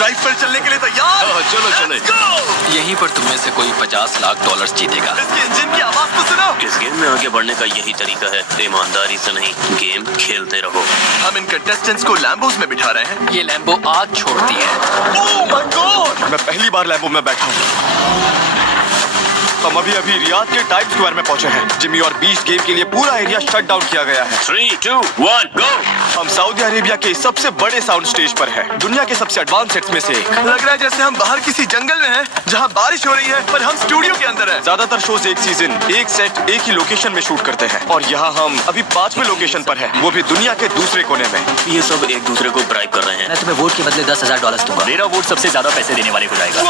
Drive पर चलने के लिए तैयार? चलो चले। यहीं पर तुम में से कोई $50 लाख जीतेगा। इसके इंजन की आवाज तो सुनो। इस गेम में आगे बढ़ने का यही तरीका है, ईमानदारी से नहीं, गेम खेलते रहो। हम इन कंटेस्टेंट्स को लैम्बोस में बिठा रहे हैं। ये लैम्बो आग छोड़ती है। Oh my God! मैं पहली बार लैम्बो में बैठा हूँ। हम अभी रियाद के टाइम्स स्क्वायर में पहुंचे हैं। जिमी और बीस्ट गेम के लिए पूरा एरिया शट डाउन किया गया है। 3, 2, 1, गो! हम सऊदी अरेबिया के सबसे बड़े साउंड स्टेज पर हैं, दुनिया के सबसे एडवांस सेट्स में से एक। लग रहा है जैसे हम बाहर किसी जंगल में हैं, जहां बारिश हो रही है, पर हम स्टूडियो के अंदर हैं। ज्यादातर शोज एक सीजन, एक सेट, एक ही लोकेशन में शूट करते हैं, और यहाँ हम अभी 5वें लोकेशन पर हैं, वो भी दुनिया के दूसरे कोने में। ये सब एक दूसरे को ब्राइब कर रहे हैं। मैं तुम्हें वोट के बदले $10,000 दूंगा। मेरा वोट सबसे ज्यादा पैसे देने वाले को जाएगा।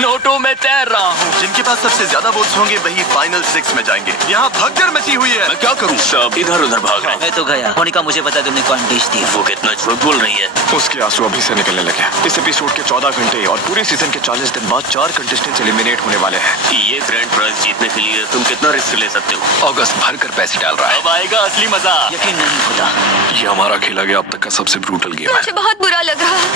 नोटों में तैर रहा हूँ। जिनके पास सबसे ज्यादा वोट्स होंगे वही फाइनल 6 में जाएंगे। यहाँ भगदड़ मची हुई है। मैं क्या करूँ? सब इधर उधर भाग रहे हैं। मैं तो गया। मोनिका, मुझे पता है तुमने कौन डिश दी। वो कितना झूठ बोल रही है। उसके आंसू अभी से निकलने लगे। इस एपिसोड के 14 घंटे और पूरे सीजन के 40 दिन बाद 4 कंटेस्टेंट्स एलिमिनेट होने वाले हैं। ये ग्रैंड प्राइज जीतने के लिए तुम कितना रिस्क ले सकते हो? अगस्त भर कर पैसे डाल रहा है। अब आएगा असली मजा। यकीन नहीं होता। ये हमारा खेला गया अब तक का सबसे ब्रूटल गेम है। मुझे बहुत बुरा लग रहा है।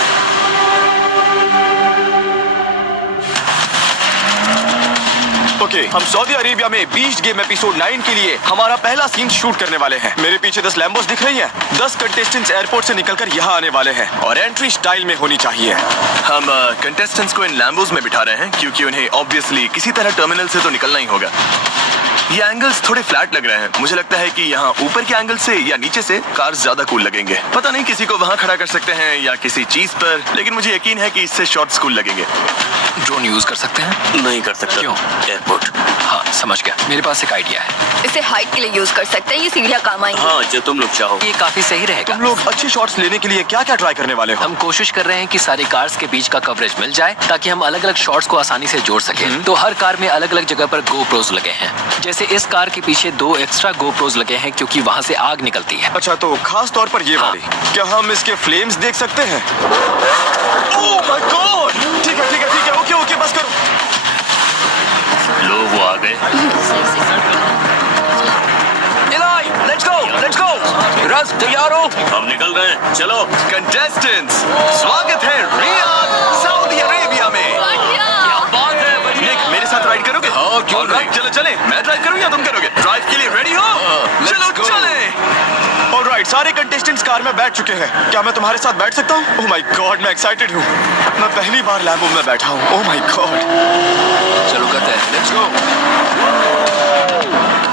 ओके, हम सऊदी अरेबिया में बीस्ट गेम एपिसोड 9 के लिए हमारा पहला सीन शूट करने वाले हैं। मेरे पीछे 10 लैम्बोस दिख रही हैं। 10 कंटेस्टेंट्स एयरपोर्ट से निकलकर यहाँ आने वाले हैं और एंट्री स्टाइल में होनी चाहिए। हम कंटेस्टेंट्स को इन लैम्बोस में बिठा रहे हैं क्योंकि उन्हें ऑब्वियसली किसी तरह टर्मिनल से तो निकलना ही होगा। ये एंगल्स थोड़े फ्लैट लग रहे हैं। मुझे लगता है कि यहाँ ऊपर के एंगल से या नीचे से कार्स ज्यादा कूल लगेंगे। पता नहीं किसी को वहाँ खड़ा कर सकते हैं या किसी चीज पर, लेकिन मुझे यकीन है कि इससे शॉर्ट्स कूल लगेंगे। ड्रोन यूज कर सकते हैं? नहीं कर सकता। क्यों? एयरपोर्ट। हाँ, समझ गया। मेरे पास एक आइडिया है। इसे हाइट के लिए यूज कर सकते हैं। ये सीढ़ियाँ काम आएंगी। हाँ, जो तुम लोग चाहो। ये काफी सही रहेगा। तुम लोग अच्छे शॉट्स लेने के लिए क्या क्या ट्राई करने वाले हो? हम कोशिश कर रहे हैं कि सारी कार्स के बीच का कवरेज मिल जाए ताकि हम अलग अलग शॉट्स को आसानी से जोड़ सकें। तो हर कार में अलग अलग जगह पर GoPros लगे हैं। जैसे इस कार के पीछे 2 एक्स्ट्रा GoPros लगे हैं क्योंकि वहाँ से आग निकलती है। अच्छा, तो खास तौर पर ये वाली। क्या हम इसके फ्लेम्स देख सकते हैं? Oh my God! ठीक है, ओके, बस करो। लो, वो आ गए। Let's go. रस, तैयार हो? हम निकल रहे हैं, चलो। कंटेस्टेंट्स, स्वागत है रियाद, सऊदी अरेबिया में। क्या बात है भैया। निक, मेरे साथ राइड करोगे? हाँ, क्यों All right, चलो चले। मैं ड्राइव करूँ या तुम करोगे? ड्राइव के लिए रेडी हो? चलो चले। ऑलराइट, सारे कंटेस्टेंट्स कार में बैठ चुके हैं। क्या मैं तुम्हारे साथ बैठ सकता हूँ? ओह माय गॉड, मैं एक्साइटेड हूँ। मैं पहली बार लैम्बो में बैठा हूँ। Oh my God. चलो करते हैं। Let's go.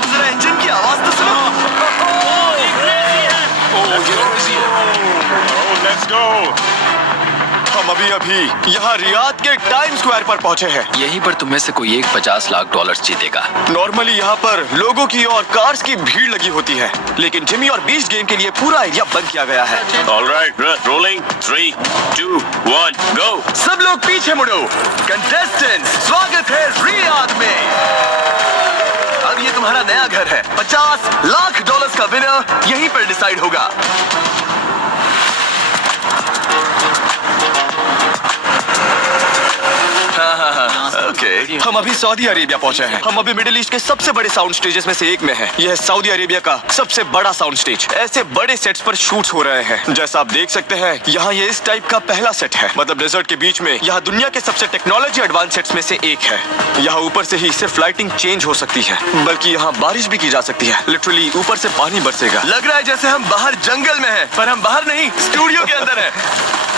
जरा इंजन की आवाज तो सुनो। Let's go. हम अभी यहाँ रियाद के टाइम्स स्क्वायर पर पहुँचे हैं। यहीं पर तुम में से कोई एक $50 लाख जीतेगा। नॉर्मली यहाँ पर लोगों की और कार्स की भीड़ लगी होती है, लेकिन जिमी और बीस्ट गेम के लिए पूरा एरिया बंद किया गया है। Alright, rolling. 3, 2, 1, गो! सब लोग पीछे मुड़ो। कंटेस्टेंट्स, स्वागत है रियाद में। अब ये तुम्हारा नया घर है। $50 लाख का विनर यहीं पर डिसाइड होगा। ओके, हम अभी सऊदी अरेबिया पहुंचे हैं। हम अभी मिडिल ईस्ट के सबसे बड़े साउंड स्टेजेस में से एक में हैं। यह है सऊदी अरेबिया का सबसे बड़ा साउंड स्टेज। ऐसे बड़े सेट्स पर शूट्स हो रहे हैं। जैसा आप देख सकते हैं, यहाँ ये इस टाइप का पहला सेट है। मतलब डेजर्ट के बीच में। यहाँ दुनिया के सबसे टेक्नोलॉजी एडवांस सेट्स में से एक है। यहाँ ऊपर से ही सिर्फ लाइटिंग चेंज हो सकती है, बल्कि यहाँ बारिश भी की जा सकती है। लिटरली ऊपर से पानी बरसेगा। लग रहा है जैसे हम बाहर जंगल में हैं, पर हम बाहर नहीं, स्टूडियो के अंदर हैं।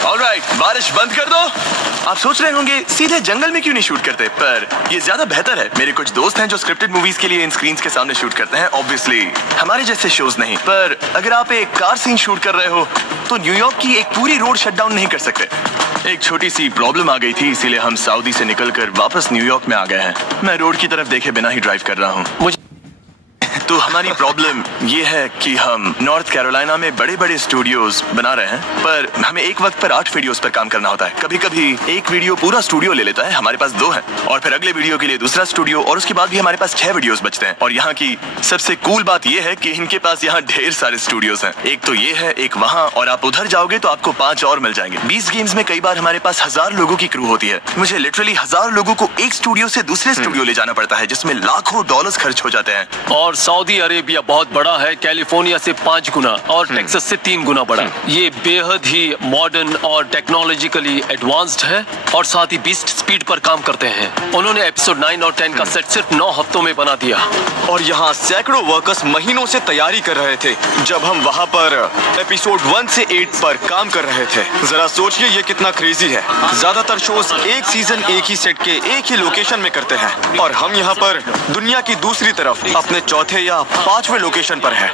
ऑलराइट, बारिश बंद कर दो। आप सोच रहे होंगे सीधे जंगल में क्यों नहीं शूट करते, पर ये ज्यादा बेहतर है। मेरे कुछ दोस्त हैं जो स्क्रिप्टेड मूवीज के लिए इन स्क्रीन्स के सामने शूट करते हैं। ऑब्वियसली हमारे जैसे शोज नहीं, पर अगर आप एक कार सीन शूट कर रहे हो तो न्यूयॉर्क की एक पूरी रोड शट डाउन नहीं कर सकते। एक छोटी सी प्रॉब्लम आ गई थी, इसीलिए हम सऊदी से निकलकर वापस न्यूयॉर्क में आ गए हैं। मैं रोड की तरफ देखे बिना ही ड्राइव कर रहा हूँ। तो हमारी प्रॉब्लम ये है कि हम नॉर्थ कैरोलिना में बड़े बड़े स्टूडियोज बना रहे हैं, पर हमें एक वक्त पर 8 वीडियोस पर काम करना होता है। कभी कभी एक वीडियो पूरा स्टूडियो ले लेता है, हमारे पास 2 हैं, और फिर अगले वीडियो के लिए दूसरा स्टूडियो, और उसके बाद भी हमारे पास 6 वीडियोस बचते हैं। और यहाँ की सबसे कूल बात ये है कि इनके पास यहाँ ढेर सारे स्टूडियोज हैं। एक तो ये है, एक वहाँ, और आप उधर जाओगे तो आपको 5 और मिल जाएंगे। 20 गेम्स में कई बार हमारे पास 1000 लोगों की क्रू होती है। मुझे लिटरली 1000 लोगों को एक स्टूडियो से दूसरे स्टूडियो ले जाना पड़ता है, जिसमें लाखों डॉलर्स खर्च हो जाते हैं। और सऊदी अरेबिया बहुत बड़ा है, कैलिफोर्निया से 5 गुना और टेक्सास से 3 गुना बड़ा। ये बेहद ही मॉडर्न और टेक्नोलॉजिकली एडवांस्ड है और साथ ही बीस्ट स्पीड पर काम करते हैं। उन्होंने एपिसोड 9 और 10 का सेट सिर्फ 9 हफ्तों में बना दिया। और यहाँ सैकड़ों वर्कर्स महीनों से तैयारी कर रहे थे जब हम वहाँ पर एपिसोड 1 से 8 पर काम कर रहे थे। जरा सोचिए ये कितना क्रेजी है। ज्यादातर शोज एक सीजन एक ही सेट के एक ही लोकेशन में करते हैं और हम यहाँ पर दुनिया की दूसरी तरफ अपने चौथे या 5वें लोकेशन पर है।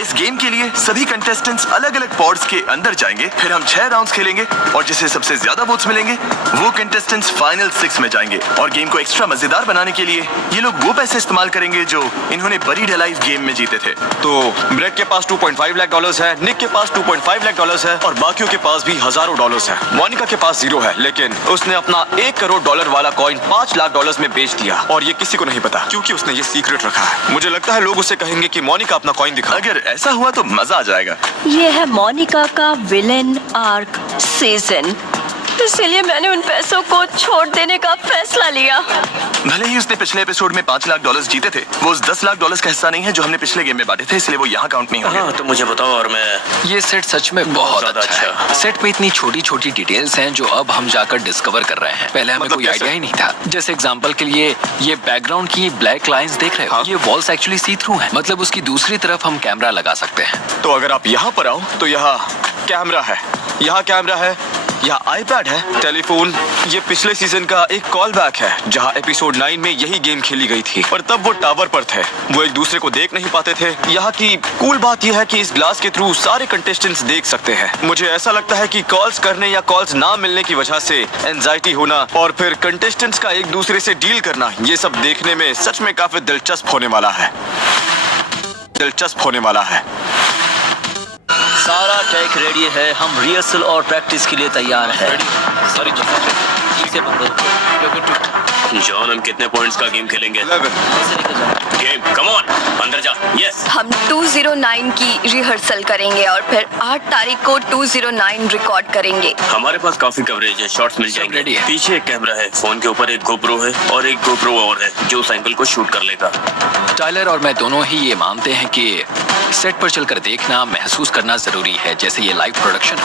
इस गेम के लिए सभी कंटेस्टेंट्स अलग अलग पॉड्स के अंदर जाएंगे, फिर हम 6 राउंड्स खेलेंगे और जिसे सबसे ज्यादा वोट्स मिलेंगे वो कंटेस्टेंट्स फाइनल 6 में जाएंगे। और गेम को एक्स्ट्रा मजेदार बनाने के लिए ये लोग वो पैसे इस्तेमाल करेंगे जो इन्होंने बरीड अलाइव गेम में जीते थे। तो ब्रेड के पास $2.5 लाख है, निक के पास $2.5 लाख है और बाकियों के पास भी हजारों डॉलर्स है। मोनिका के पास 0 है, लेकिन उसने अपना $1 करोड़ वाला कॉइन $5 लाख में बेच दिया और ये किसी को नहीं पता क्योंकि उसने ये सीक्रेट रखा है। मुझे लगता है लोग उसे कहेंगे कि मोनिका अपना कॉइन दिखा। अगर ऐसा हुआ तो मजा आ जाएगा। ये है मोनिका का विलेन आर्क सीजन, इसलिए मैंने उन पैसों को छोड़ देने का फैसला लिया। भले ही उसने पिछले एपिसोड में $5 लाख जीते थे, वो उस $10 लाख का हिस्सा नहीं है जो हमने पिछले गेम में बांटे थे, इसलिए वो यहाँ काउंट नहीं होंगे। हाँ तो मुझे बताओ और मैं। ये सेट सच में बहुत अच्छा है। सेट में इतनी छोटी छोटी डिटेल्स हैं जो अब हम जाकर डिस्कवर कर रहे हैं। पहले हमें मतलब कोई कैसे? आइडिया ही नहीं था। जैसे एग्जांपल के लिए ये बैकग्राउंड की ब्लैक लाइंस देख रहे हो, हाँ। ये वॉल्स एक्चुअली सी थ्रू हैं। मतलब उसकी दूसरी तरफ हम कैमरा लगा सकते हैं। तो अगर आप यहाँ पर आओ तो यहाँ कैमरा है, यहाँ कैमरा है, यहाँ आईपैड है, टेलीफोन। ये पिछले सीजन का एक कॉल बैक है जहाँ एपिसोड 9 में यही गेम खेली गई थी, पर तब वो टावर पर थे, वो एक दूसरे को देख नहीं पाते थे। यहाँ की कूल बात यह है कि इस ग्लास के थ्रू सारे कंटेस्टेंट्स देख सकते हैं। मुझे ऐसा लगता है कि कॉल्स करने या कॉल्स ना मिलने की वजह से एंजाइटी होना और फिर कंटेस्टेंट्स का एक दूसरे से डील करना, ये सब देखने में सच में काफी दिलचस्प होने वाला है। सारा टेक रेडी है, हम रिहर्सल और प्रैक्टिस के लिए तैयार है। सॉरी इसे पकड़ो। जॉन, हम कितने पॉइंट्स का गेम खेलेंगे? 11। गेम, कम ऑन, अंदर जा। यस। हम 209 की रिहर्सल करेंगे और फिर 8 तारीख को 209 रिकॉर्ड करेंगे। हमारे पास काफी कवरेज है, शॉट्स मिल जाएंगे। ready है। पीछे एक कैमरा है, फोन के ऊपर एक गोप्रो है और एक गोप्रो और है जो उस एंगल को शूट कर लेगा। टाइलर और मैं दोनों ही ये मानते हैं कि सेट पर चलकर देखना, महसूस करना जरूरी है, जैसे ये लाइव प्रोडक्शन।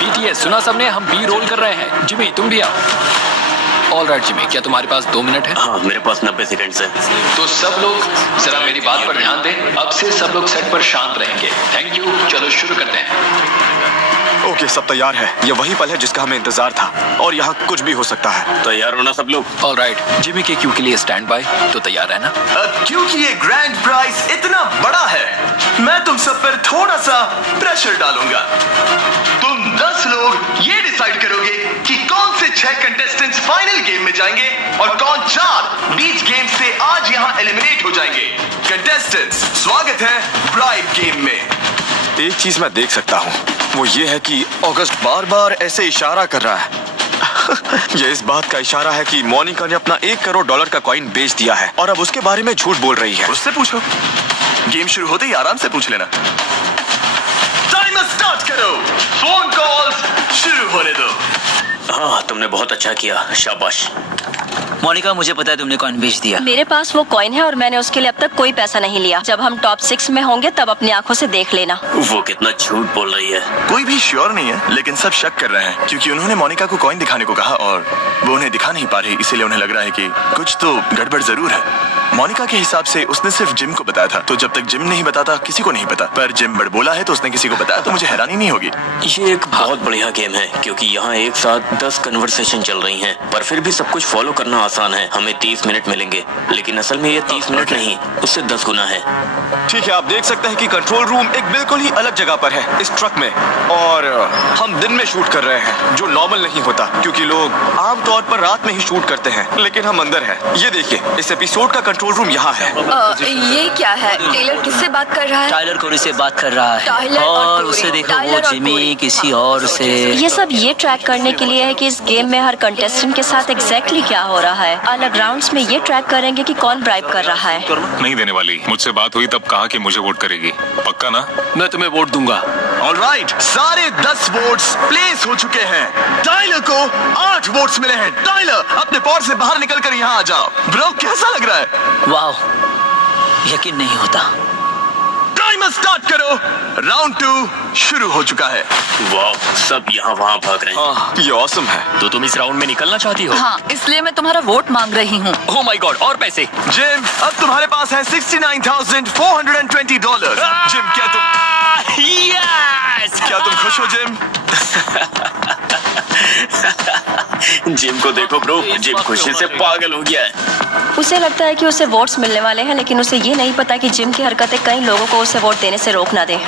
BTS सुना सबने, हम बी रोल कर रहे हैं। जिमी तुम भी आओ। ऑल राइट जिमी, क्या तुम्हारे पास 2 मिनट है? हाँ, मेरे पास 90 सेकंड्स है। तो सब लोग जरा मेरी बात पर ध्यान दें। अब से सब लोग सेट पर शांत रहेंगे। Thank you. चलो शुरू करते हैं। ओके, सब तैयार है। ये वही पल है जिसका हमें इंतजार था और यहाँ कुछ भी हो सकता है। तैयार होना सब लोग। ऑल राइट, जिमी के क्यू के लिए स्टैंड बाय। तो तैयार है ना? क्योंकि ये ग्रैंड प्राइज इतना बड़ा है, मैं तुम सब पर थोड़ा सा प्रेशर डालूंगा। तुम 10 लोग ये डिसाइड करोगे कि कौन से 6 कंटेस्टेंट्स फाइनल गेम में जाएंगे और कौन 4 बीच गेम से आज यहाँ एलिमिनेट हो जाएंगे। कंटेस्टेंट्स, स्वागत है ब्राइब गेम में। एक चीज मैं देख सकता हूँ, वो ये है कि ऑगस्ट बार बार ऐसे इशारा कर रहा है। ये इस बात का इशारा है कि मोनिका ने अपना $1 करोड़ का कॉइन बेच दिया है और अब उसके बारे में झूठ बोल रही है। उससे पूछो, गेम शुरू होते ही आराम से पूछ लेना। टाइमर स्टार्ट करो, फोन कॉल्स शुरू होने दो। हाँ, तुमने बहुत अच्छा किया, शाबाश। मोनिका, मुझे पता है तुमने कॉइन बेच दिया। मेरे पास वो कॉइन है और मैंने उसके लिए अब तक कोई पैसा नहीं लिया। जब हम टॉप 6 में होंगे तब अपनी आंखों से देख लेना। वो कितना झूठ बोल रही है। कोई भी श्योर नहीं है, लेकिन सब शक कर रहे हैं क्योंकि उन्होंने मोनिका को कॉइन दिखाने को कहा और वो उन्हें दिखा नहीं पा रही, इसीलिए उन्हें लग रहा है कि कुछ तो गड़बड़ जरूर है। मोनिका के हिसाब से उसने सिर्फ जिम को बताया था, तो जब तक जिम नहीं बताता किसी को नहीं पता, पर जिम बड़बोला है तो उसने किसी को बताया, तो मुझे हैरानी नहीं होगी। ये एक बहुत बढ़िया गेम है क्योंकि यहाँ एक साथ 10 कन्वर्सेशन चल रही हैं, पर फिर भी सब कुछ फॉलो करना आसान है। हमें 30 मिनट मिलेंगे, लेकिन असल में ये 30 मिनट नहीं, उससे 10 गुना है। ठीक है, आप देख सकते हैं कि कंट्रोल रूम एक बिल्कुल ही अलग जगह पर है इस ट्रक में, और हम दिन में शूट कर रहे हैं जो नॉर्मल नहीं होता क्योंकि लोग आमतौर पर रात में ही शूट करते हैं, लेकिन हम अंदर हैं। ये देखिए, इस एपिसोड का कंट्रोल रूम यहाँ है। ये क्या है? टेलर किससे बात कर रहा है? टाइलर कोरी से बात कर रहा है टाइलर और और कोरी, उसे देखो, टाइलर वो और जिमी कोरी। किसी और से। ये सब ये ट्रैक करने के लिए है कि इस गेम में हर कंटेस्टेंट के साथ एग्जैक्टली क्या हो रहा है। अलग राउंड्स में ये ट्रैक करेंगे कि कौन ब्राइब कर रहा है। नहीं देने वाली। मुझसे बात हुई तब कहा कि मुझे वोट करेगी। पक्का ना? मैं तुम्हें वोट दूंगा। ऑलराइट, सारे 10 वोट्स प्लेस हो चुके हैं। टाइलर को 8 वोट्स मिले हैं। टाइलर, अपने पॉड से बाहर निकलकर यहाँ आ जाओ। ब्रो, कैसा लग रहा है? वाह, यकीन नहीं होता। टाइमर स्टार्ट करो। राउंड 2 शुरू हो चुका है। वाह, सब यहाँ वहाँ भाग रहे हैं। हाँ, ये ऑसम है। तो तुम इस राउंड में निकलना चाहती हो? हाँ, इसलिए मैं तुम्हारा वोट मांग रही हूँ। ओह माय गॉड, और पैसे? जिम, अब तुम्हारे पास है $69,420। जिम, क्या तुम खुश हो जिम? जिम को देखो ब्रो, जिम खुशी से पागल हो गया है। उसे लगता है कि उसे वोट्स मिलने वाले हैं, लेकिन उसे ये नहीं पता कि जिम की हरकतें कई लोगों को उसे वोट देने से रोक ना दे।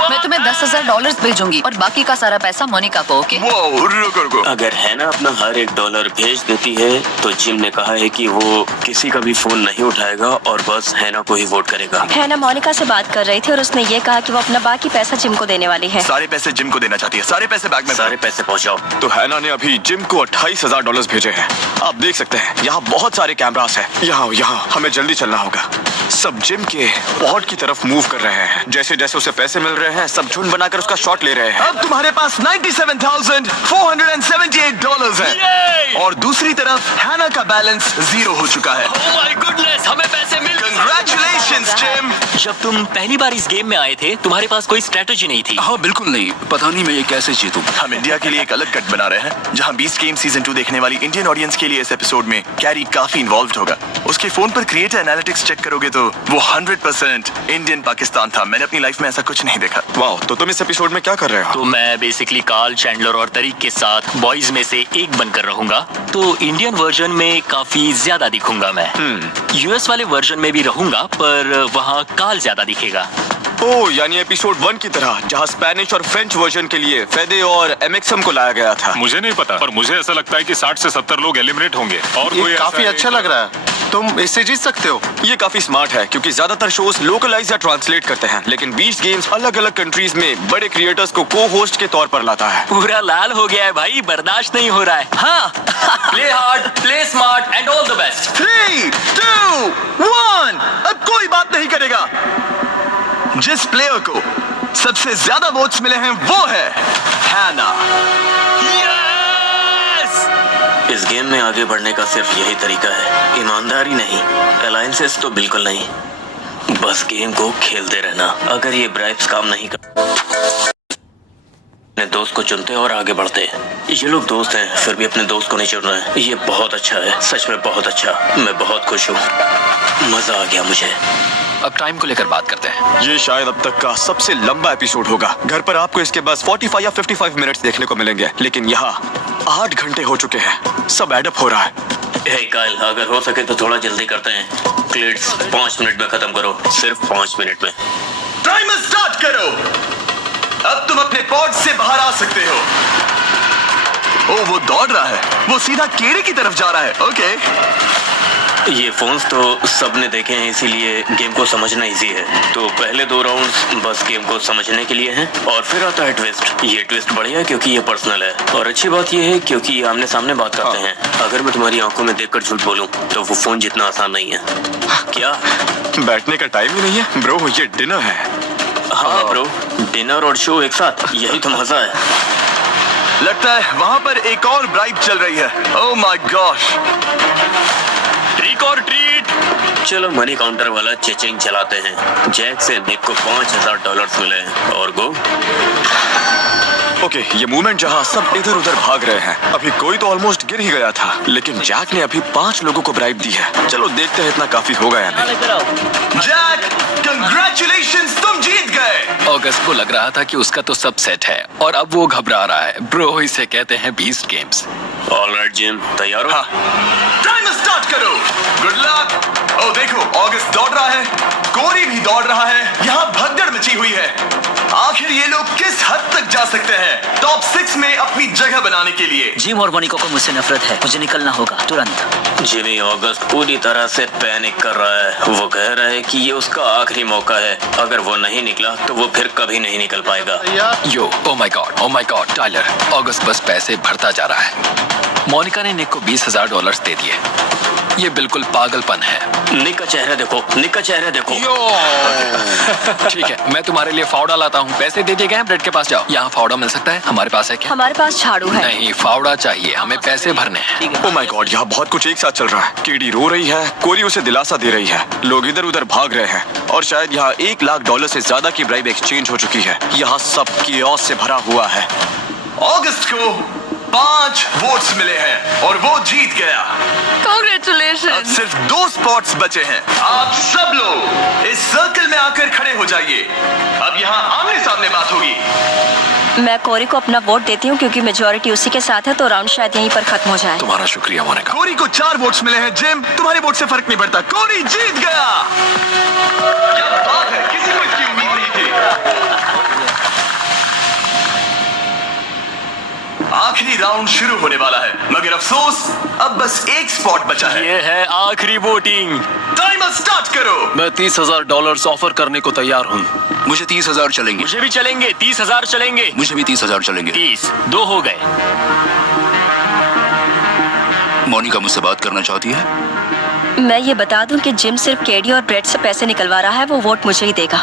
मैं तुम्हें $10,000 भेजूंगी और बाकी का सारा पैसा मोनिका को, ओके? वो रुको। अगर हैना अपना हर $1 भेज देती है तो जिम ने कहा है कि वो किसी का भी फोन नहीं उठाएगा और बस हैना को ही वोट करेगा। हैना मोनिका से बात कर रही थी और उसने ये कहा कि वो अपना बाकी पैसा जिम को देने वाली है। सारे पैसे जिम को देना चाहती है। सारे पैसे बैग में। सारे पैसे पहुँचाओ। तो हैना ने अभी जिम को $28,000 भेजे हैं। आप देख सकते हैं यहाँ बहुत सारे कैमरास हैं। यहाँ हमें जल्दी चलना होगा। सब जिम के पॉड की तरफ मूव कर रहे हैं। जैसे जैसे उसे पैसे मिल रहे हैं, सब झुंड बनाकर उसका शॉट ले रहे हैं। अब तुम्हारे पास $97,478 है और दूसरी तरफ हैना का बैलेंस 0 हो चुका है। ओह माय गुडनेस, हमें पैसे मिल। Congratulations, gym. जब तुम पहली बार इस गेम में आए थे, तुम्हारे पास कोई स्ट्रेटजी नहीं थी। हाँ बिल्कुल नहीं, पता नहीं मैं ये कैसे जीतूं। हम इंडिया के लिए एक अलग कट बना रहे हैं जहां बीस्ट गेम सीजन 2 देखने वाली इंडियन ऑडियंस के लिए इस एपिसोड में कैरी काफी इन्वॉल्व्ड होगा। उसके फोन पर क्रिएटर एनालिटिक्स चेक करोगे तो वो 100% इंडियन पाकिस्तान था। मैंने अपनी लाइफ में ऐसा कुछ नहीं देखा। वाह, तो तुम इस एपिसोड में क्या कर रहे हो? तो मैं बेसिकली कार्ल, चैंडलर और तरीक के साथ बॉयज में से एक बनकर रहूंगा। तो इंडियन वर्जन में काफी ज्यादा दिखूंगा मैं। यूएस वाले वर्जन में भी रहूंगा, पर वहाँ कार्ल ज्यादा दिखेगा। ओह, यानी एपिसोड 1 की तरह, जहाँ स्पेनिश और फ्रेंच वर्जन के लिए फेदे और एमएक्सएम को लाया गया था। मुझे नहीं पता, पर मुझे ऐसा लगता है कि 60 से 70 लोग एलिमिनेट होंगे। और कोई काफी अच्छा लग रहा है। तुम इससे जीत सकते हो। ये काफी स्मार्ट है क्योंकि ज्यादातर शोज लोकलाइज या ट्रांसलेट करते हैं, लेकिन बीस्ट गेम्स अलग अलग कंट्रीज में बड़े क्रिएटर्स को को होस्ट के तौर पर लाता है। पूरा लाल हो गया है भाई, बर्दाश्त नहीं हो रहा है। हाँ, play hard, play smart and all the best. 3, 2, 1। अब कोई बात नहीं करेगा। जिस प्लेयर को सबसे ज्यादा वोट्स मिले हैं वो है हैना। इस गेम में आगे बढ़ने का सिर्फ यही तरीका है, ईमानदारी नहीं, अलायंसेस तो बिल्कुल नहीं, बस गेम को खेलते रहना। अगर ये ब्राइब्स काम नहीं कर, अपने दोस्त को चुनते और आगे बढ़ते। ये लोग दोस्त हैं फिर भी अपने दोस्त को नहीं चुन रहे हैं। ये बहुत अच्छा है, सच में बहुत अच्छा। मैं बहुत खुश हूँ, मजा आ गया मुझे। अब टाइम को लेकर बात करते हैं। ये शायद अब तक का सबसे लंबा एपिसोड होगा। घर पर आपको इसके बस 45 या 55 मिनट्स देखने को मिलेंगे, लेकिन यहाँ 8 घंटे हो चुके हैं। सब एडअप हो रहा है। हे काइल, अगर हो सके तो थोड़ा जल्दी करते हैं। क्लिट्स 5 मिनट में खत्म करो, सिर्फ 5 मिनट में। टाइमर स्टार्ट करो। अब तुम अपने पॉड से बाहर आ सकते हो। ओ, वो दौड़ रहा है। वो सीधा कीड़े की तरफ जा रहा है। ओके। ये फोन्स तो सबने देखे हैं, इसीलिए गेम को समझना इजी है। तो पहले 2 राउंड्स बस गेम को समझने के लिए हैं और फिर आता है ट्विस्ट। ये ट्विस्ट बढ़िया है क्योंकि ये पर्सनल है और अच्छी बात ये है क्योंकि ये आमने सामने बात करते हैं। अगर मैं तुम्हारी आंखों में देखकर झूठ बोलूं तो वो फोन जितना आसान नहीं है। क्या बैठने का टाइम ही नहीं है ब्रो, ये डिनर है। हाँ ब्रो, डिनर और शो एक साथ, यही तो मजा है। लगता है वहाँ पर एक और ब्राइब चल रही है। Oh my gosh. ट्रिक और ट्रीट। चलो मनी काउंटर वाला चेचिंग चलाते हैं। जैक से निक को $5,000 मिले हैं और गो। ओके, ये मूवमेंट जहाँ सब इधर उधर भाग रहे हैं, अभी कोई तो ऑलमोस्ट गिर ही गया था, लेकिन जैक ने अभी 5 लोगों को ब्राइब दी है। चलो देखते हैं इतना काफी होगा या नहीं। जैक, कंग्रेचुलेशंस, तुम जीत गए। ऑगस्ट को लग रहा था कि उसका तो सब सेट है और अब वो घबरा रहा है। ब्रो, इसे कहते हैं बीस्ट गेम्स। ऑलराइट जिम, तैयार हो? टाइमर स्टार्ट करो। Good luck. ओ देखो, ऑगस्ट दौड़ रहा है, कोरी भी दौड़ रहा है। यहाँ भगदड़ मची हुई है। आखिर ये लोग किस हद तक जा सकते हैं टॉप 6 में अपनी जगह बनाने के लिए? जिम और मोनिका को मुझसे नफरत है, मुझे निकलना होगा तुरंत। जिमी ऑगस्ट पूरी तरह से पैनिक कर रहा है। वो कह रहा है कि ये उसका आखिरी मौका है। अगर वो नहीं निकला तो वो फिर कभी नहीं निकल पाएगा। Yo, oh my god, Tyler. August बस पैसे भरता जा रहा है। मोनिका ने निक को $20,000 दे दिए। ये बिल्कुल पागलपन है। निक का चेहरा देखो, निक का चेहरा देखो। ठीक है, मैं तुम्हारे लिए फावड़ा लाता हूँ। पैसे दे दिए गए हैं, ब्रेड के पास जाओ। यहाँ फावड़ा मिल सकता है? हमारे पास है क्या? हमारे पास झाड़ू है। नहीं, फावड़ा चाहिए, हमें पैसे भरने हैं। ओ माय गॉड, यहाँ बहुत कुछ एक साथ चल रहा है। कीड़ी रो रही है, कोरी उसे दिलासा दे रही है, लोग इधर उधर भाग रहे हैं और शायद यहाँ $1 लाख से ज्यादा की ब्राइब एक्सचेंज हो चुकी है। यहाँ सब कियोस्क से भरा हुआ है। अगस्त को 5 वोट्स मिले हैं और वो जीत गया। अब कांग्रेचुलेशन। सिर्फ 2 स्पॉट्स बचे हैं। आप सब लोग इस सर्कल में आकर खड़े हो जाइए। अब यहाँ आमने सामने बात होगी। मैं कोरी को अपना वोट देती हूँ क्योंकि मेजोरिटी उसी के साथ है, तो राउंड शायद यहीं पर खत्म हो जाए। तुम्हारा शुक्रिया मोनिका। कोरी को 4 वोट्स मिले हैं। जिम, तुम्हारे वोट से फर्क नहीं पड़ता, कोरी जीत गया। क्या बात है, किसी को इसकी उम्मीद नहीं थी। आखिरी राउंड शुरू होने वाला है, मगर अफसोस अब बस एक स्पॉट बचा है। ये है आखिरी वोटिंग। टाइमर स्टार्ट करो। मैं $30,000 ऑफर करने को तैयार हूँ। मुझे 30,000 चलेंगे। मुझे भी चलेंगे, 30,000 चलेंगे। मुझे भी 30,000 चलेंगे। 30, 2 हो गए। मोनिका मुझसे बात करना चाहती है। मैं ये बता दूं कि जिम सिर्फ केडी और ब्रेड से पैसे निकलवा रहा है, वो वोट मुझे ही देगा।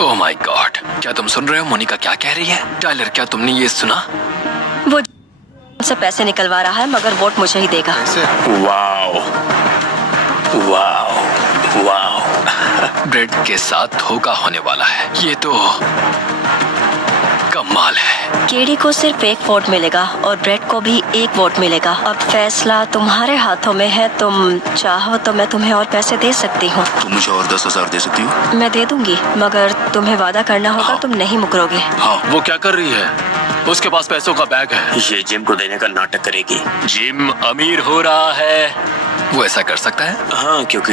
ओह माय गॉड, क्या तुम सुन रहे हो मोनिका क्या कह रही है? टाइलर, क्या तुमने ये सुना? वो से पैसे निकलवा रहा है मगर वोट मुझे ही देगा। Wow, wow, wow. ब्रेड के साथ धोखा होने वाला है। ये तो कमाल है। केडी को सिर्फ 1 वोट मिलेगा और ब्रेड को भी 1 वोट मिलेगा। अब फैसला तुम्हारे हाथों में है। तुम चाहो तो मैं तुम्हें और पैसे दे सकती हूँ। तुम मुझे और 10,000 दे सकती हो? मैं दे दूंगी, मगर तुम्हें वादा करना होगा। हाँ। तुम नहीं मुकरोगे। हाँ। वो क्या कर रही है? उसके पास पैसों का बैग है। ये जिम को देने का नाटक करेगी। जिम अमीर हो रहा है। वो ऐसा कर सकता है? हाँ, क्योंकि